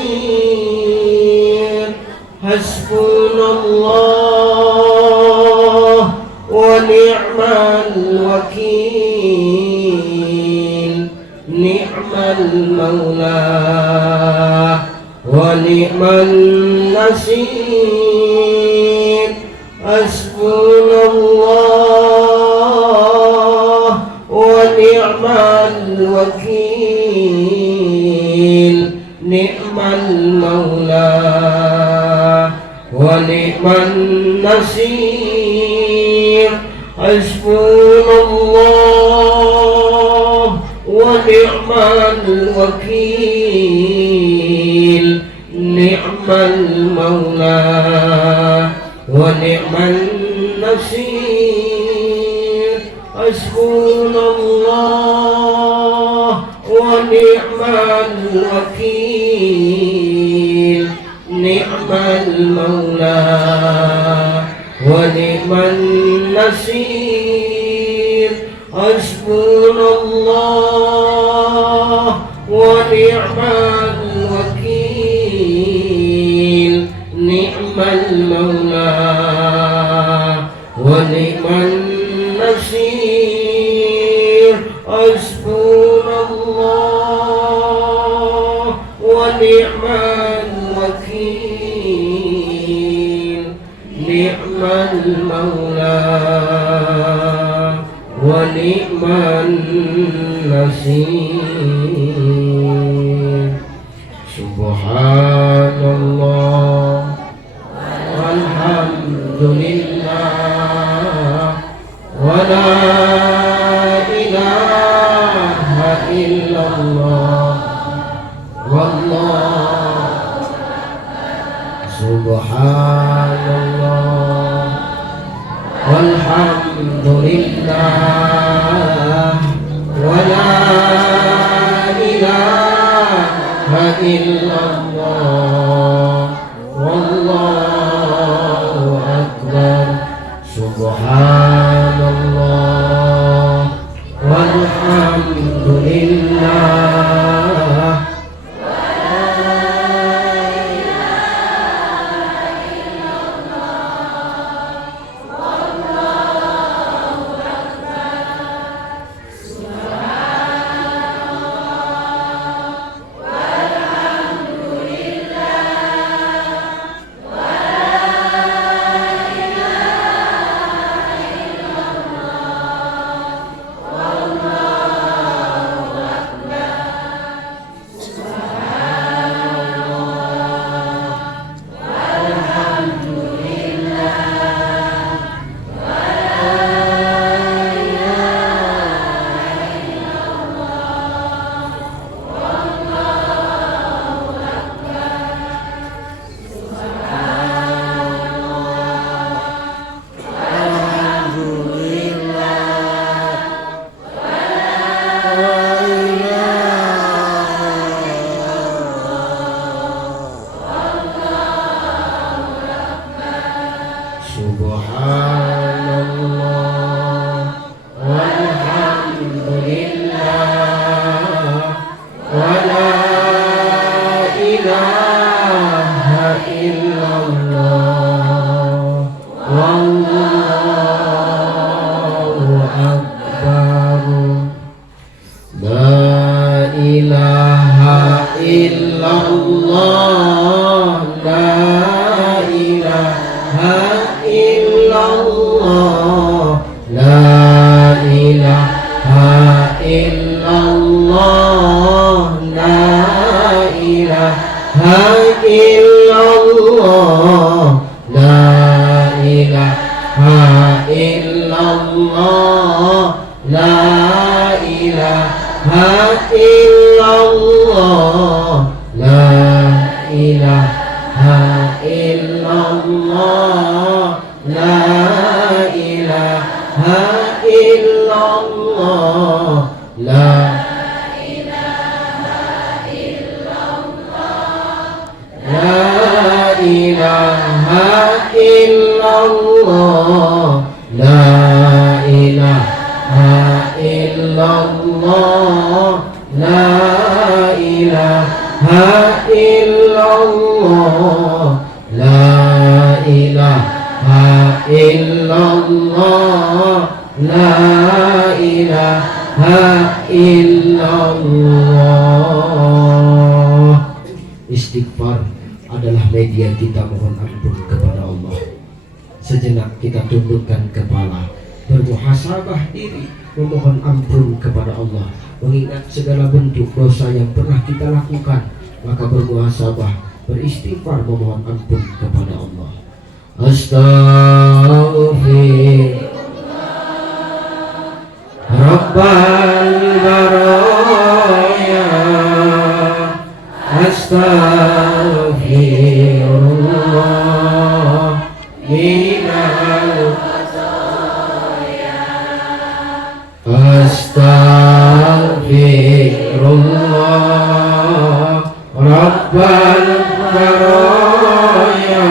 Hasbunallah wa ni'mal wakil, ni'mal maula wa ni'man nasir. Hasbunallah wa ni'mal wakil, ni'mal maula wa ni'man nasir. Hasbunallah wa ni'mal wakil, ni'mal maula wa ni'man nasir. Hasbunallah wa ni'mal wakil, ni'mal maula wa ni'man nasir. Hasbunallah wa ni'mal wakil, ni'mal maula wa ni'man nasir. Hasbunallah wa ni'mal wakil, ni'mal maula wa ni'man nasir. Subhanallah walhamdulillah wa la ilaha illallah wallah. Subhanallah walhamdulillah wa la ilaha illallah wallahu akbar. Subhanallah walhamdulillah ilaha illallah, la ilaha illallah, la ilaha illallah, la ilaha illallah, la ilaha illallah, la ilaha illallah, la ilaha illallah, la ilaha illallah, la ilaha illallah, la ilaha illallah, la ilaha illallah, la ilaha illallah. Istighfar adalah media kita mohon ampun kepada Allah. Sejenak kita tundukkan kepala, bermuhasabah diri, memohon ampun kepada Allah, mengingat segala bentuk dosa yang pernah kita lakukan, maka bermuhasabah, beristighfar, memohon ampun kepada Allah. Astaghfirullah Rabbal baraya, astaghfirullah minal astaghfirullah Rabbal baraya,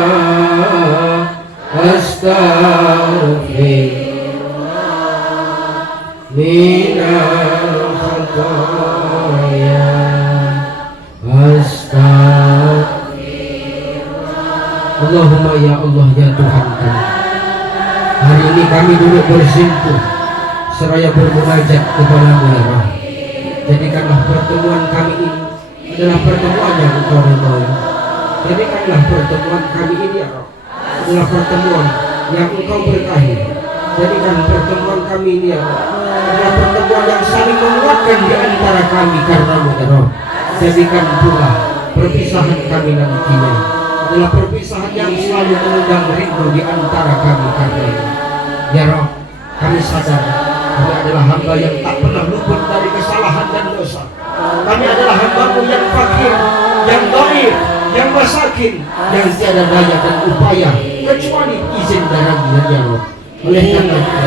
astaghfirullah minal khataya, Allahumma ya Allah ya Tuhan kami, hari ini kami duduk bersimpuh seraya bermunajat kepada-Mu ya Allah. Jadikanlah pertemuan kami ini adalah pertemuan yang Engkau ridhoi. Jadikanlah pertemuan kami ini ya Allah adalah pertemuan yang Engkau berkahi. Jadikan pertemuan kami ini ya Allah adalah pertemuan yang saling menguatkan di antara kami karena-Mu ya Allah. Jadikan pula perpisahan kami nantinya adalah perpisahan yang selalu mengundang rindu di antara kami karena-Mu ya Allah. Kami sadar kami adalah hamba yang tak pernah luput dari kesalahan dan dosa. Kami adalah hamba-Mu yang fakir, yang dhaif, yang masakin, yang tiada daya dan upaya kecuali izin dari-Mu ya Allah. Oleh karena itu,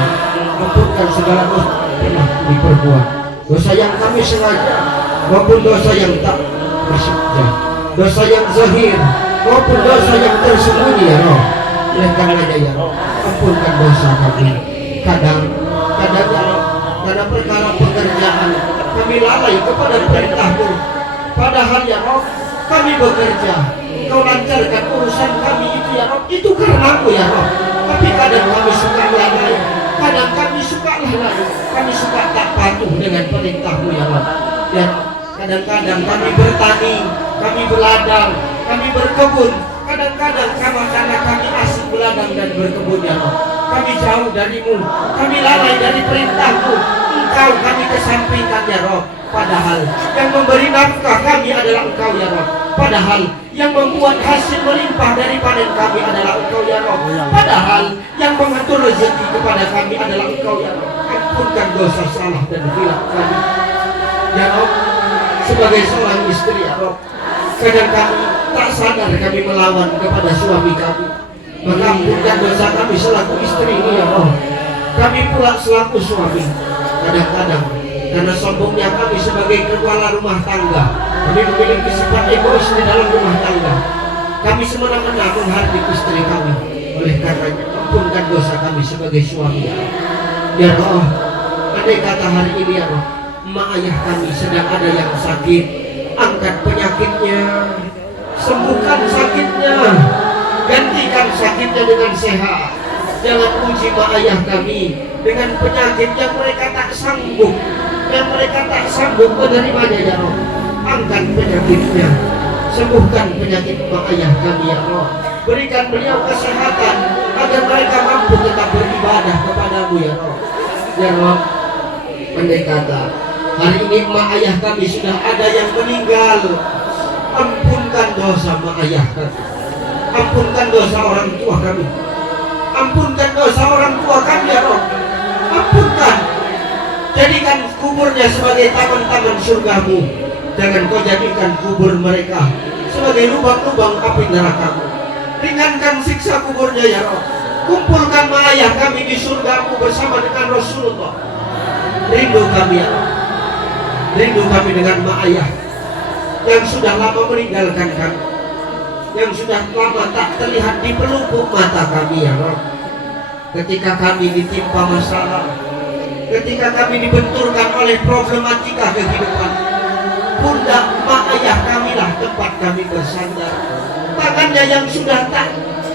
ampunkan segala dosa yang pernah kami perbuat, dosa yang kami sengaja maupun dosa yang tak bersengaja, dosa yang zahir maupun dosa yang tersembunyi ya Allah. Oleh karenanya ya Allah, ampunkan dosa kami. Kadang ya Allah, karena perkara pekerjaan kami lalai kepada perintah-Mu. Padahal ya Allah, kami bekerja, Kau lancarkan urusan kami itu ya Allah, itu karena-Mu ya Allah. Tapi kadang kami suka lalai, kadang kami suka lalai, kami suka tak patuh dengan perintah-Mu ya Allah. Dan kadang-kadang kami bertani, kami berladang, kami berkebun. Kadang-kadang karena kami asik berladang dan berkebun ya Allah, kami jauh dari-Mu, kami lalai dari perintah-Mu. Engkau kami kesampingkan ya Rob. Padahal yang memberi nafkah kami adalah Engkau ya Rob. Padahal yang membuat hasil melimpah dari panen kami adalah Engkau ya Rob. Padahal yang mengatur rezeki kepada kami adalah Engkau ya Rob. Ampunkan dosa salah dan hilaf kami ya Rob. Sebagai seorang istri ya Rob, kadang kami tak sadar kami melawan kepada suami kami. Maka ampunkan dosa kami selaku istri ini ya Allah. Kami pula selaku suami, kadang-kadang karena sombongnya kami sebagai kepala rumah tangga, kami memiliki sifat egois di dalam rumah tangga. Kami semena-mena menghardik istri kami. Oleh karenanya ampunkan dosa kami sebagai suami ya Allah. Andai kata hari ini ya Allah, emak ayah kami sedang ada yang sakit, angkat penyakitnya, sembuhkan sakitnya, gantikan sakitnya dengan sehat. Jangan uji mak ayah kami dengan penyakit yang mereka tak sanggup, menerimanya ya Allah. Angkat penyakitnya, Sembuhkan penyakit mak ayah kami ya Allah. Berikan beliau kesehatan agar mereka mampu tetap beribadah kepadamu ya Allah. Ya Allah, andai kata hari ini mak ayah kami sudah ada yang meninggal, ampunkan dosa mak ayah kami, ampunkan dosa orang tua kami, ampunkan dosa orang tua kami ya Allah. Ampunkan, jadikan kuburnya sebagai taman-taman surgamu. Jangan kau jadikan kubur mereka sebagai lubang-lubang api neraka. Ringankan siksa kuburnya ya Allah. Kumpulkan mak ayah kami di surgamu bersama dengan Rasulullah. Rindu kami ya Allah, rindu kami dengan mak ayah yang sudah lama meninggalkan kami, yang sudah lama tak terlihat di pelupuk mata kami ya Allah. Ketika kami ditimpa masalah, ketika kami dibenturkan oleh problematika kehidupan, pundak mak ayah kamilah tempat kami bersandar. Tangannya yang sudah tak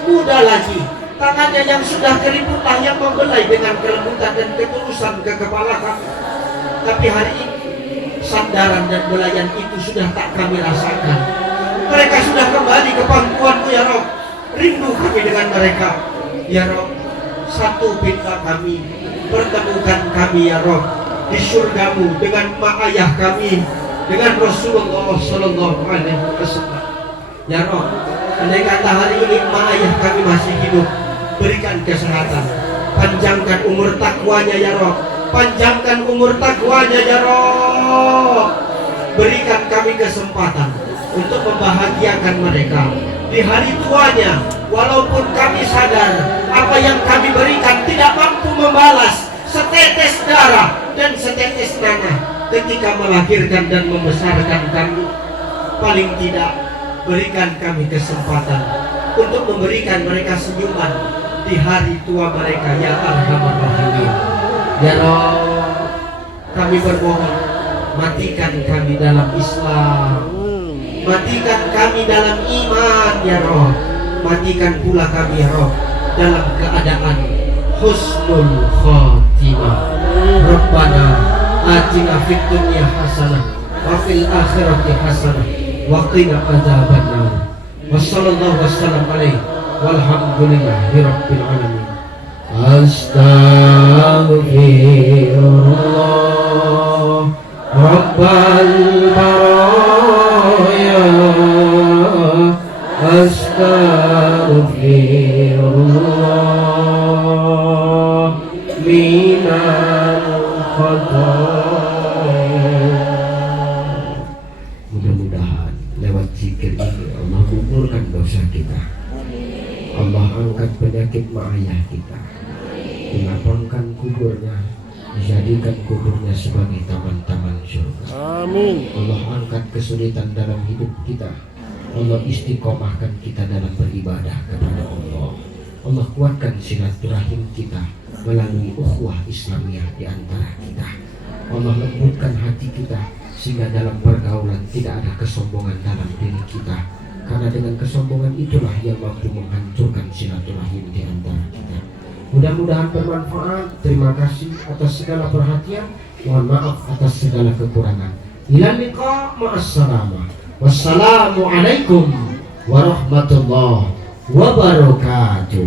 muda lagi, tangannya yang sudah keriputlah yang membelai dengan kelembutan dan ketulusan ke kepala kami. Tapi hari ini sandaran dan belayan itu sudah tak kami rasakan. Mereka sudah kembali ke pangkuanmu ya Rob. Rindu kami dengan mereka ya Rob. Satu pinta kami, pertemukan kami ya Rob di surgamu dengan mak ayah kami, dengan Rasulullah Sallallahu Alaihi Wasallam ya Rob. Andai kata hari ini mak ayah kami masih hidup, berikan kesehatan, panjangkan umur takwanya ya Rob, panjangkan umur takwanya ya Rob. Berikan kami kesempatan untuk membahagiakan mereka di hari tuanya. Walaupun kami sadar apa yang kami berikan tidak mampu membalas setetes darah dan setetes nanah ketika melahirkan dan membesarkan kami, paling tidak berikan kami kesempatan untuk memberikan mereka senyuman di hari tua mereka ya Arhamar Rahimin. Ya Allah, kami bermohon, matikan kami dalam Islam, matikan kami dalam iman ya Roh. Matikan pula kami ya Roh dalam keadaan husnul khatimah. Rabbana atina fid dunya hasanah wa fil akhirati hasanah wa qina adzabannar. Wassallallahu wasallam alaihi walhamdulillahi rabbil alamin. Astaghfirullah Rabbal baraya, astaghfirullah minal khataaya. Mudah-mudahan lewat zikir ini Allah kumpulkan dosa kita, Allah angkat penyakit mak ayah kita, dilapangkan kuburnya, dijadikan kuburnya sebagai taman-taman surga. Amin. Allah angkat kesulitan dalam hidup kita, Allah istiqomahkan kita dalam beribadah kepada Allah. Allah kuatkan silaturahim kita melalui ukhuwah Islamiyah di antara kita. Allah lembutkan hati kita sehingga dalam pergaulan tidak ada kesombongan dalam diri kita, karena dengan kesombongan itulah yang mampu menghancurkan silaturahim di antara kita. Mudah-mudahan bermanfaat. Terima kasih atas segala perhatian. Mohon maaf atas segala kekurangan. Ila liqa, ma'assalamah. Wassalamualaikum warahmatullahi wabarakatuh.